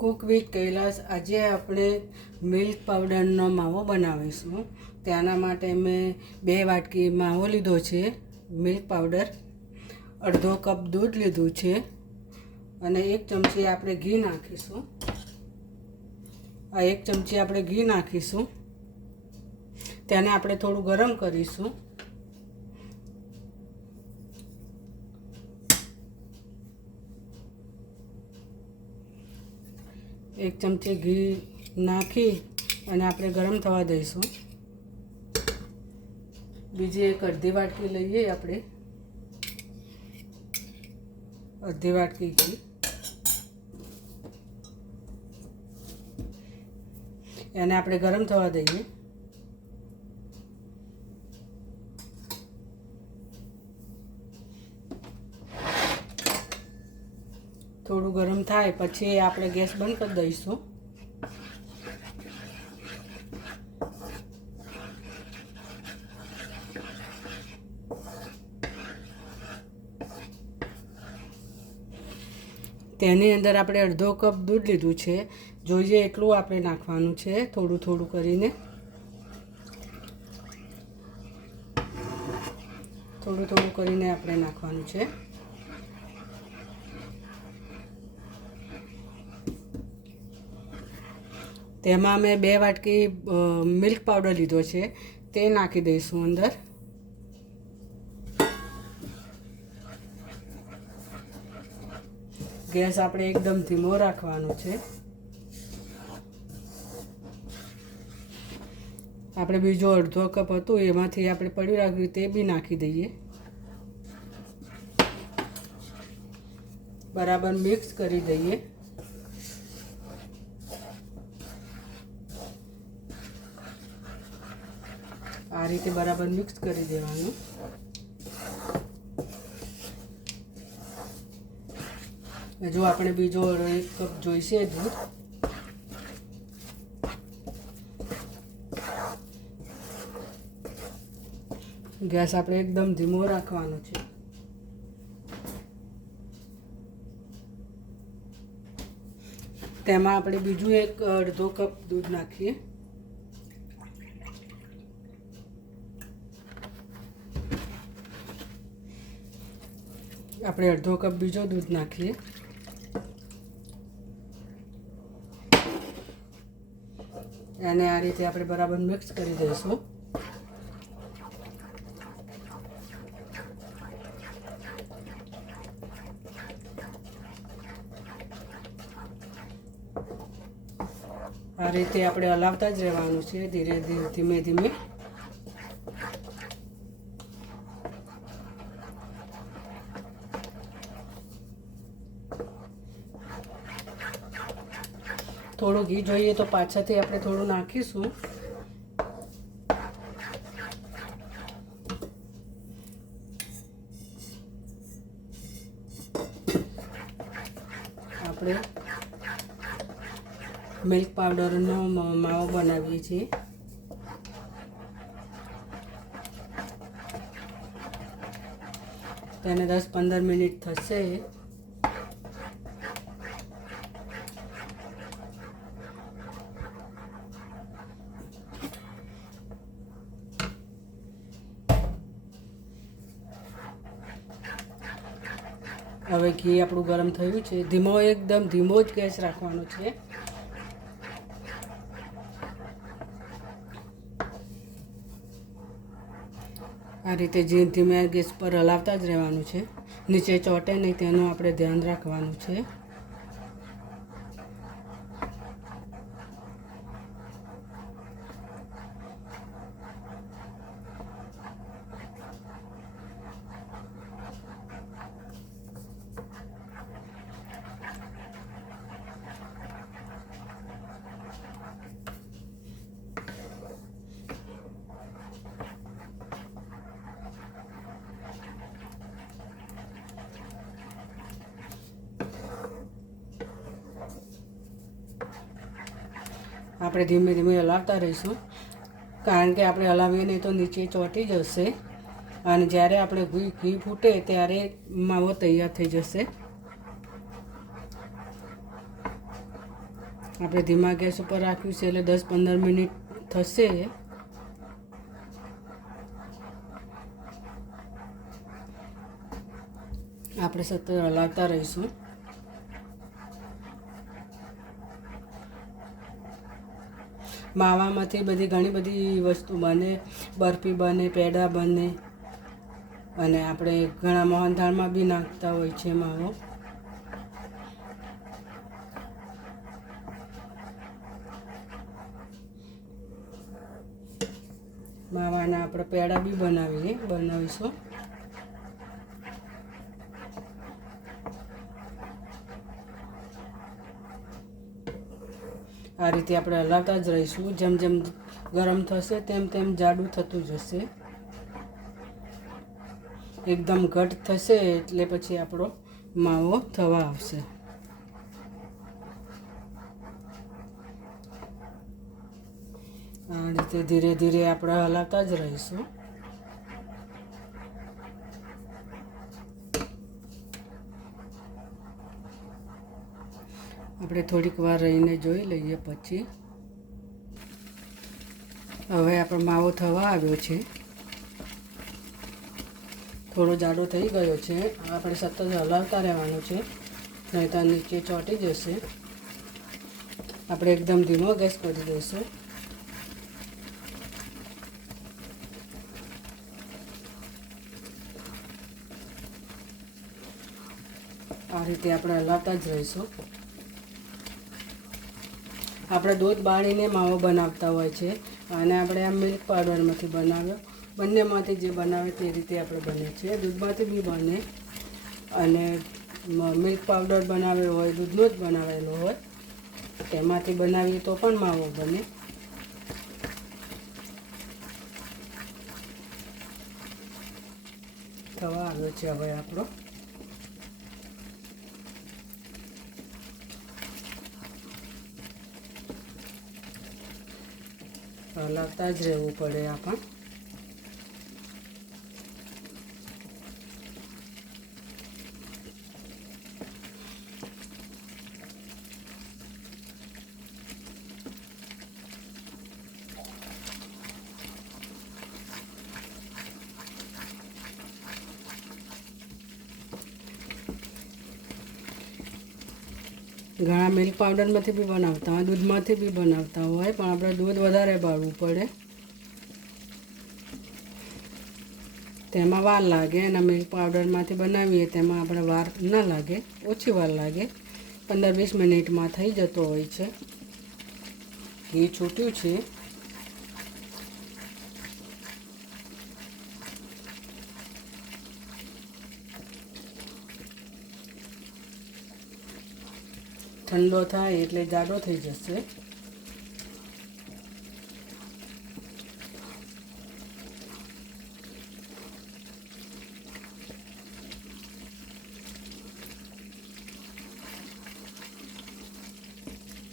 Cook with Kailash આજે આપણે milk પાવડરનો માવો બનાવીશું. તેના માટે મેં 2 વાટકી માવો લીધો છે, મિલ્ક પાવડર, અડધો કપ દૂધ લીધું છે અને 1 ચમચી આપણે ઘી નાખીશું. આ 1 ચમચી આપણે ઘી નાખીશું. તેને આપણે થોડું ગરમ કરીશું. એક ચમચી ઘી નાખી અને આપણે ગરમ થવા દઈશું. બીજી એક અડધી વાટકી લઈએ આપણે, અડધી વાટકી ઘી. એને આપણે ગરમ થવા દઈએ. થોડું ગરમ થાય પછી આપણે ગેસ બંધ કરી દઈશું. તેની અંદર આપણે અડધો કપ દૂધ લીધું છે. જોઈએ એટલું આપણે નાખવાનું છે, થોડું થોડું કરીને. થોડું થોડું કરીને આપણે નાખવાનું છે. તેમાં મેં 2 વાટકી મિલ્ક પાવડર લીધો છે, તે નાખી દઈશું અંદર. ગેસ આપણે એકદમ ધીમો રાખવાનો છે. આપણે બીજો અડધો કપ હતું એમાંથી આપણે પડ્યું રાખ્યું તે બી નાખી દઈએ. બરાબર મિક્સ કરી દઈએ. આ રીતે બરાબર મિક્સ કરી દેવાનું. જો આપણે બીજો 1 કપ જોઈશે દૂધ. ગેસ આપણે એકદમ ધીમો રાખવાનો છે. તેમાં આપણે બીજું અડધો કપ દૂધ નાખીએ. આપણે અડધો કપ બીજો દૂધ નાખીએ. અને આ રીતે આપણે બરાબર મિક્સ કરી દઈશું. આ રીતે આપણે હલાવતા જ રહેવાનું છે, ધીરે ધીરે, ધીમે ધીમે. થોડું ઘી જોઈએ તો પાછળથી આપણે થોડું નાખીશું. આપણે મિલ્ક પાવડરનો માવો બનાવીએ છીએ. તેને 10-15 મિનિટ થશે. હવે ઘી આપણું ગરમ થયું છે. એકદમ ધીમો જ ગેસ રાખવાનો છે. આ રીતે ધીમે ગેસ પર હલાવતા જ રહેવાનું છે. નીચે ચોંટે નહીં તેનું આપણે ધ્યાન રાખવાનું છે. આપણે ધીમે ધીમે હલાવતા રહીશું, કારણ કે આપણે હલાવીએ નહીં તો નીચે ચોંટી જશે અને જ્યારે આપણે ઘી ફૂટે ત્યારે માવો તૈયાર થઈ જશે. આપણે ધીમા ગેસ ઉપર રાખ્યું છે એટલે 10-15 મિનિટ થશે. આપણે સતત હલાવતા રહીશું. માવામાંથી ઘણી બધી વસ્તુ બને. બરફી બને, પેડા બને, અને આપણે ઘણા મોહનથાળમાં બી નાખતા હોય છે માવો. માવાના આપણે પેડા બી બનાવીશું. આ રીતે આપણે હલાવતા જ રહીશું. જેમ જેમ ગરમ થશે તેમ તેમ જાડું થતું જશે. એકદમ ઘટ થશે એટલે પછી આપણો માવો થવા આવશે. આ રીતે ધીરે ધીરે આપણે હલાવતા જ રહીશું. આપણે થોડીક વાર રહીને જોઈ લઈએ. પછી હવે આપણો માવો થવા આવ્યો છે. થોડો જાડો થઈ ગયો છે. આપણે સતત હલાવતા રહેવાનું છે, નહીં તો નીચે ચોંટી જશે. આપણે એકદમ ધીમો ગેસ કરી દઈશું. આ રીતે આપણે હલાવતા જ રહીશું. આપણે દૂધ બાળીને માવો બનાવતા હોય છે, અને આપણે આ મિલ્ક પાવડરમાંથી બનાવ્યો. બંનેમાંથી જે બનાવે તે રીતે આપણે બને છે. દૂધમાંથી બી બને, અને મિલ્ક પાવડર બનાવ્યો હોય, દૂધનો જ બનાવેલો હોય તેમાંથી બનાવીએ તો પણ માવો બને. થવા આવ્યો છે હવે આપણો. હલાવતા જ રહેવું પડે આપણને. ઘણા મિલ્ક પાવડરમાંથી બી બનાવતા હોય, દૂધમાંથી બી બનાવતા હોય, પણ આપણે દૂધ વધારે બાળવું પડે. તેમાં વાર લાગે, અને મિલ્ક પાવડરમાંથી બનાવીએ તેમાં આપણે વાર ના લાગે, ઓછી વાર લાગે. 15-20 મિનિટમાં થઈ જતો હોય છે. ઘી છૂટ્યું છે. ઠંડો થાય એટલે જાડો થઈ જશે.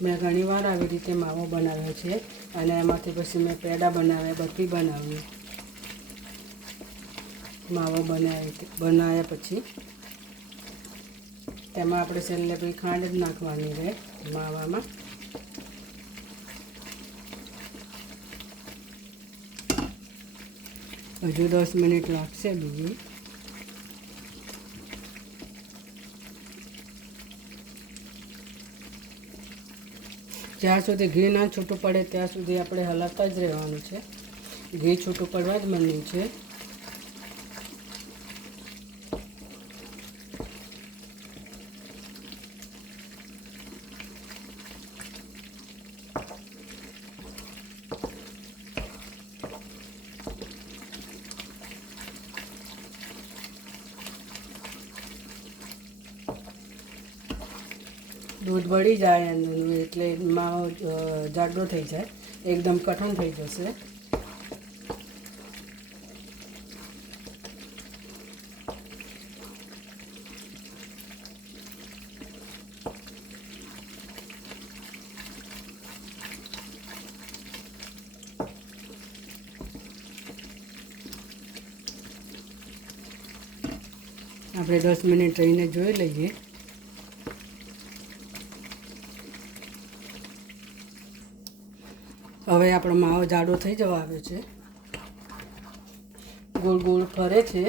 મેં ઘણીવાર આવી રીતે માવો બનાવ્યો છે, અને એમાંથી પછી મેં પેડા બનાવ્યા, બરફી બનાવી. માવો બનાવ્યા પછી તેમાં આપણે છેલ્લે પછી ખાંડ જ નાખવાની રહે માવામાં. હજુ 10 મિનિટ લાગશે બીજી. જ્યાં સુધી ઘી ના છૂટું પડે ત્યાં સુધી આપણે હલાવતા જ રહેવાનું છે. ઘી છૂટું પડવા જ માંડ્યું છે. દૂધ બળી જાય એનું, એટલે માવો જાડો થઈ જાય, એકદમ કઠણ થઈ જશે. આપણે 10 મિનિટ રહીને જોઈ લઈએ. હવે આપણો માવો જાડો થઈ જવા આવ્યો છે, ગોળ ગોળ ફરે છે.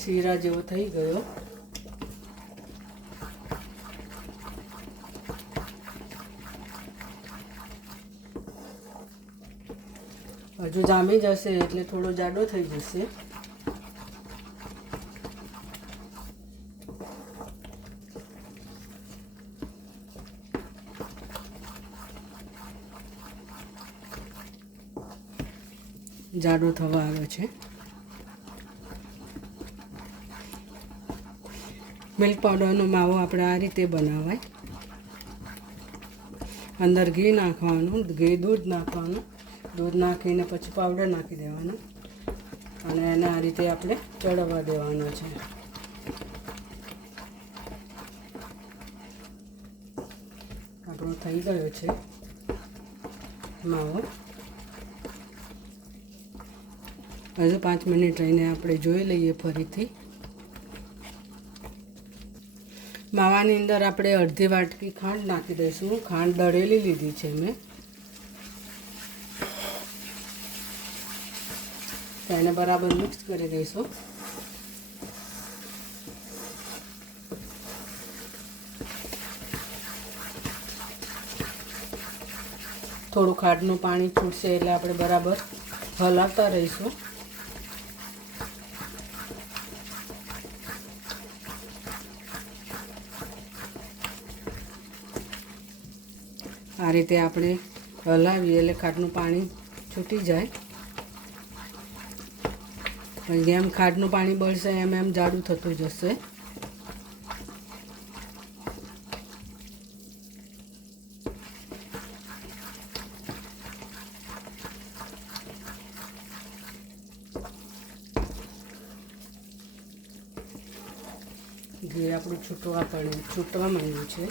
શીરા જેવો થઈ ગયો. હજુ જામી જશે એટલે થોડો જાડો થઈ જશે. જાડો થવા આવ્યો છે. મિલ્ક પાવડરનો માવો આપણે આ રીતે બનાવાય. અંદર ઘી નાખવાનું, દૂધ નાખવાનું, દૂધ નાખીને પછી પાવડર નાખી દેવાનો અને એને આ રીતે આપણે ચડવા દેવાનો છે. આપણો થઈ ગયો છે માવો. હજુ 5 મિનિટ રહીને આપણે જોઈ લઈએ ફરીથી. માવાની અંદર આપણે અડધી વાટકી ખાંડ નાખી દઈશું. ખાંડ દળેલી લીધી છે મેં. એને બરાબર મિક્સ કરી દઈશું. થોડું ખાંડનું પાણી છૂટશે એટલે આપણે બરાબર હલાવતા રહીશું. આ રીતે આપણે હલાવીએ એટલે ખાંડનું પાણી છૂટી જાય. જેમ ખાંડનું પાણી બળશે એમ એમ જાડું થતું જશે. ઘી આપણું છૂટવા માંડ્યું છે.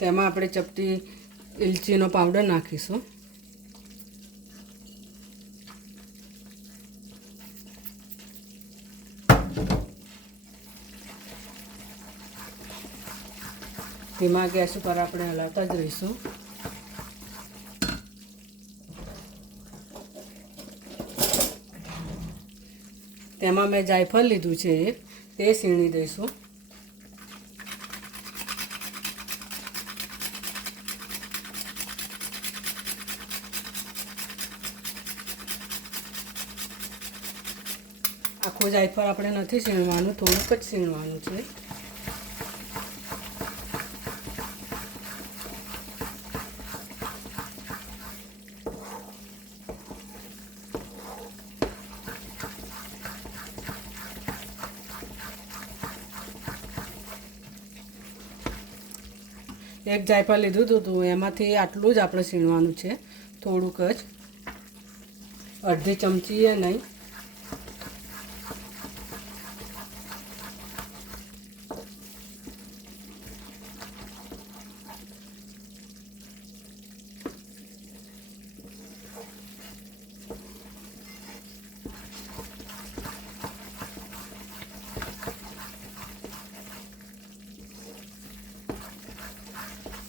તેમાં આપણે ચપટી ઇલચીનો પાવડર નાખીશું. ધીમા ગેસ ઉપર આપણે હલાવતા જ રહીશું. તેમાં મેં જાયફળ લીધું છે તે સીણી દઈશું. આખું જાયફળ આપણે નથી સીણવાનું, થોડુંક જ સીણવાનું છે. એક જાયફળ લીધું હતું એમાંથી આટલું જ આપણે સીણવાનું છે, થોડુંક જ, અડધી ચમચી એ નહીં.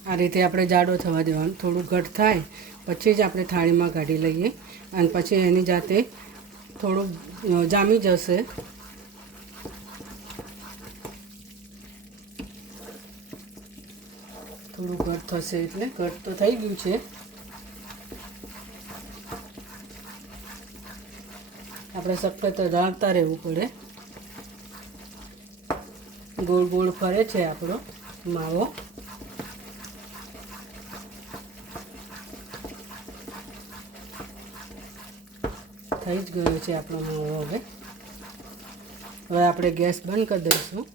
આ રીતે આપણે જાડો થવા દેવાનું. થોડું ઘટ થાય પછી જ આપણે થાળીમાં કાઢી લઈએ અને પછી એની જાતે થોડું જામી જશે. થોડું ઘટ થશે એટલે ઘટ તો થઈ ગયું છે. આપણે સખત રાંધતા રહેવું પડે. ગોળ ગોળ ફરે છે આપણો માવો. થઈ જ ગયો છે આપણો માવો. હવે આપણે ગેસ બંધ કરી દઈશું.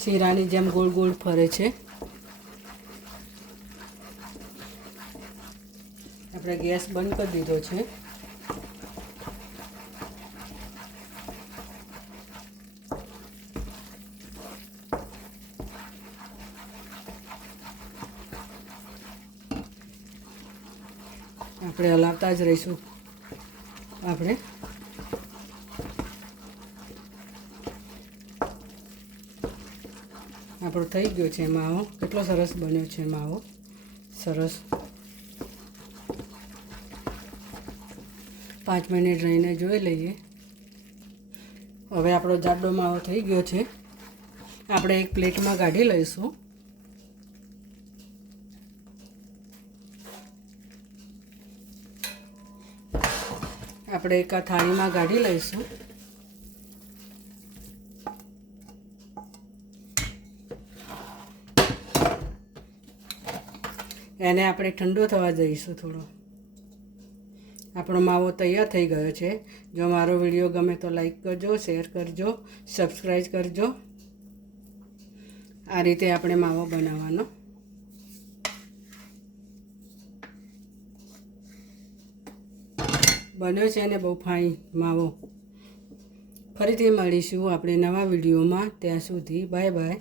શીરાની જેમ ગોળ ગોળ ફરે છે. આપણે ગેસ બંધ કરી દીધો છે. આપણે હલાવતા જ રહીશું. આપણે આપણો થઈ ગયો છે માવો. કેટલો સરસ બન્યો છે માવો, સરસ. 5 મિનિટ રહીને જોઈ લઈએ. હવે આપણો જાડો માવો થઈ ગયો છે. આપણે એક પ્લેટમાં કાઢી લઈશું. આપણે એક આ થાળીમાં કાઢી લઈશું. એને આપણે ઠંડો થવા દઈશું થોડો. આપણો માવો તૈયાર થઈ ગયો છે. જો મારો વિડીયો ગમે તો લાઈક કરજો, શેર કરજો, સબસ્ક્રાઈબ કરજો. આ રીતે આપણે માવો બનાવવાનો. બન્યો છે ને બહુ ફાઇન માવો. ફરીથી મળીશું આપણે નવા વિડીયોમાં. ત્યાં સુધી બાય બાય.